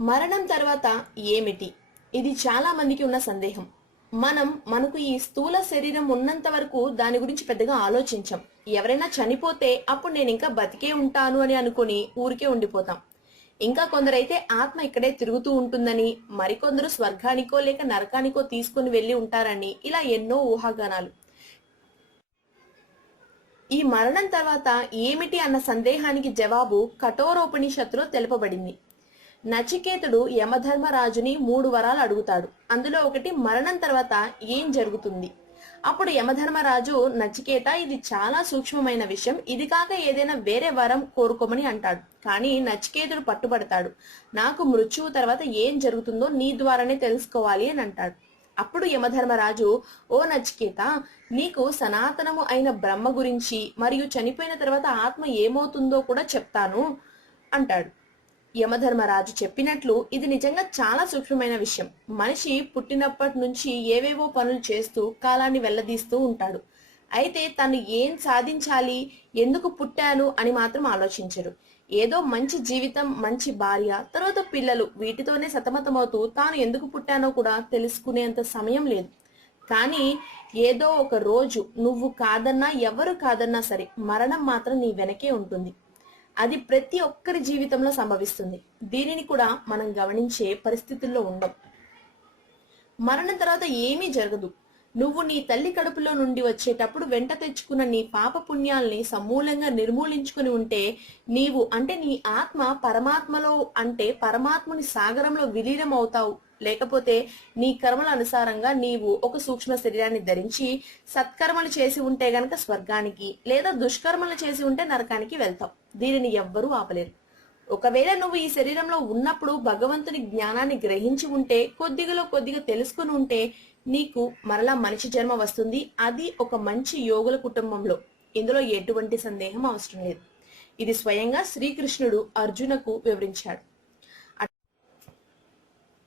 మరణం తర్వాత ఏమిటి? ఇది చాలా మందికి ఉన్న సందేహం. మనం మనకు ఈ స్థూల శరీరం ఉన్నంత వరకు దాని గురించి పెద్దగా ఆలోచించం. ఎవరైనా చనిపోతే అప్పుడు నేను ఇంకా బతికే ఉంటాను అని అనుకుని ఊరికే ఉండిపోతాం. ఇంకా కొందరైతే ఆత్మ ఇక్కడే తిరుగుతూ ఉంటుందని మరికొందరు స్వర్గానికో లేక నరకానికో తీసుకుని వెళ్ళి ఉంటారని ఇలా ఎన్నో ఊహాగానాలు. ఈ మరణం తర్వాత ఏమిటి అన్న సందేహానికి జవాబు కఠోరోపనిషత్తులో తెలుపబడింది. నచికేతుడు యమధర్మరాజుని మూడు వరాలు అడుగుతాడు. అందులో ఒకటి మరణం తర్వాత ఏం జరుగుతుంది? అప్పుడు యమధర్మరాజు నచికేత ఇది చాలా సూక్ష్మమైన విషయం. ఇది కాక ఏదైనా వేరే వరం కోరుకోమని అంటాడు. కానీ నచికేతుడు పట్టుబడతాడు. నాకు మృత్యువు తర్వాత ఏం జరుగుతుందో నీ ద్వారానే తెలుసుకోవాలి అని అంటాడు. అప్పుడు యమధర్మరాజు ఓ నచికేత నీకు సనాతనము అయిన బ్రహ్మ గురించి మరియు చనిపోయిన తర్వాత ఆత్మ ఏమవుతుందో కూడా చెప్తాను అంటాడు. యమధర్మరాజు చెప్పినట్లు ఇది నిజంగా చాలా సూక్ష్మమైన విషయం. మనిషి పుట్టినప్పటి నుంచి ఏవేవో పనులు చేస్తూ కాలాన్ని వెళ్ళదీస్తూ ఉంటాడు. అయితే తను ఏం సాధించాలి ఎందుకు పుట్టాను అని మాత్రం ఆలోచించరు. ఏదో మంచి జీవితం మంచి భార్య తర్వాత పిల్లలు వీటితోనే సతమతమవుతూ తాను ఎందుకు పుట్టానో కూడా తెలుసుకునేంత సమయం లేదు. కానీ ఏదో ఒక రోజు నువ్వు కాదన్నా ఎవరు కాదన్నా సరే మరణం మాత్రం నీ వెనకే ఉంటుంది. అది ప్రతి ఒక్కరి జీవితంలో సంభవిస్తుంది. దీనిని కూడా మనం గమనించే పరిస్థితుల్లో ఉండం. మరణం తర్వాత ఏమీ జరగదు. నువ్వు నీ తల్లి కడుపులో నుండి వచ్చేటప్పుడు వెంట తెచ్చుకున్న నీ పాప పుణ్యాల్ని సమూలంగా నిర్మూలించుకుని ఉంటే నీవు అంటే నీ ఆత్మ పరమాత్మలో అంటే పరమాత్ముని సాగరంలో విలీనం అవుతావు లేకపోతే నీ కర్మల అనుసారంగా నీవు ఒక సూక్ష్మ శరీరాన్ని ధరించి సత్కర్మలు చేసి ఉంటే గనక స్వర్గానికి లేదా దుష్కర్మలు చేసి ఉంటే నరకానికి వెళ్తావు. దీనిని ఎవ్వరూ ఆపలేరు. ఒకవేళ నువ్వు ఈ శరీరంలో ఉన్నప్పుడు భగవంతుని జ్ఞానాన్ని గ్రహించి ఉంటే కొద్దిగలో కొద్దిగా తెలుసుకుని ఉంటే నీకు మరలా మనిషి జన్మ వస్తుంది. అది ఒక మంచి యోగుల కుటుంబంలో. ఇందులో ఎటువంటి సందేహం అవసరం లేదు. ఇది స్వయంగా శ్రీకృష్ణుడు అర్జునకు వివరించాడు.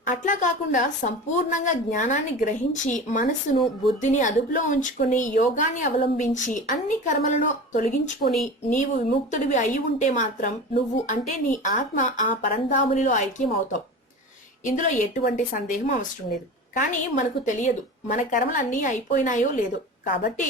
అట్లా కాకుండా సంపూర్ణంగా జ్ఞానాన్ని గ్రహించి మనసును బుద్ధిని అదుపులో ఉంచుకొని యోగాన్ని అవలంబించి అన్ని కర్మలను తొలగించుకొని నీవు విముక్తుడివి అయి ఉంటే మాత్రం నువ్వు అంటే నీ ఆత్మ ఆ పరంధామునిలో ఐక్యం అవుతావు ఇందులో ఎటువంటి సందేహం అవసరం లేదు. కానీ మనకు తెలియదు మన కర్మలు అన్నీ అయిపోయినాయో లేదో. కాబట్టి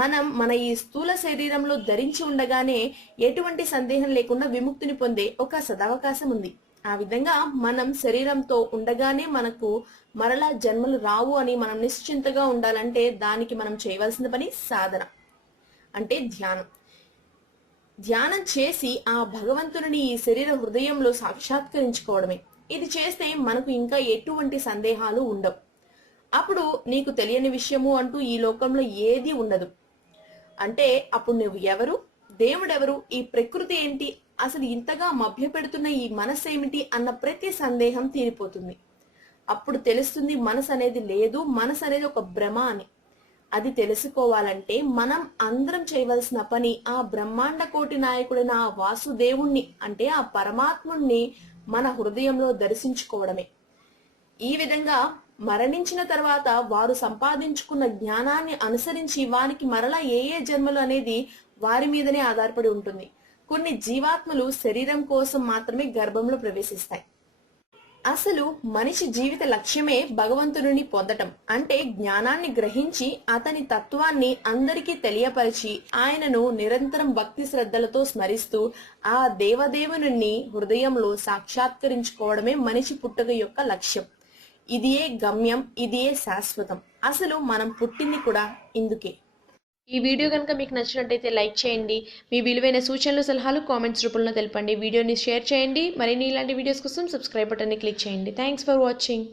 మనం మన ఈ స్థూల శరీరంలో ధరించి ఉండగానే ఎటువంటి సందేహం లేకుండా విముక్తిని పొందే ఒక సదవకాశం ఉంది. ఆ విధంగా మనం శరీరంతో ఉండగానే మనకు మరలా జన్మలు రావు అని మనం నిశ్చింతగా ఉండాలంటే దానికి మనం చేయవలసిన పని సాధన అంటే ధ్యానం. ధ్యానం చేసి ఆ భగవంతుని ఈ శరీర హృదయంలో సాక్షాత్కరించుకోవడమే. ఇది చేస్తే మనకు ఇంకా ఎటువంటి సందేహాలు ఉండవు. అప్పుడు నీకు తెలియని విషయము అంటూ ఈ లోకంలో ఏది ఉండదు. అంటే అప్పుడు నువ్వు ఎవరు దేవుడెవరు ఈ ప్రకృతి ఏంటి అసలు ఇంతగా మభ్యపెడుతున్న ఈ మనసు ఏమిటి అన్న ప్రతి సందేహం తీరిపోతుంది. అప్పుడు తెలుస్తుంది మనసు అనేది లేదు మనసు అనేది ఒక భ్రమ అని. అది తెలుసుకోవాలంటే మనం అందరం చేయవలసిన పని ఆ బ్రహ్మాండ కోటి నాయకుడైన ఆ వాసుదేవుణ్ణి అంటే ఆ పరమాత్ముణ్ణి మన హృదయంలో దర్శించుకోవడమే. ఈ విధంగా మరణించిన తర్వాత వారు సంపాదించుకున్న జ్ఞానాన్ని అనుసరించి వారికి మరలా ఏ ఏ జన్మలు అనేది వారి మీదనే ఆధారపడి ఉంటుంది. కొన్ని జీవాత్మలు శరీరం కోసం మాత్రమే గర్భంలో ప్రవేశిస్తాయి. అసలు మనిషి జీవిత లక్ష్యమే భగవంతుడిని పొందటం. అంటే జ్ఞానాన్ని గ్రహించి అతని తత్వాన్ని అందరికీ తెలియపరిచి ఆయనను నిరంతరం భక్తి శ్రద్ధలతో స్మరిస్తూ ఆ దేవదేవుని హృదయంలో సాక్షాత్కరించుకోవడమే మనిషి పుట్టుక యొక్క లక్ష్యం. ఇదియే గమ్యం ఇదియే శాశ్వతం. అసలు మనం పుట్టింది కూడా ఇందుకే. ఈ వీడియో కనుక మీకు నచ్చినట్టయితే లైక్ చేయండి. మీ విలువైన సూచనలు సలహాలు కామెంట్స్ రూపంలో తెలపండి. వీడియోని షేర్ చేయండి. మరిన్ని ఇలాంటి వీడియోస్ కోసం సబ్స్క్రైబ్ బటన్ని క్లిక్ చేయండి. Thanks for watching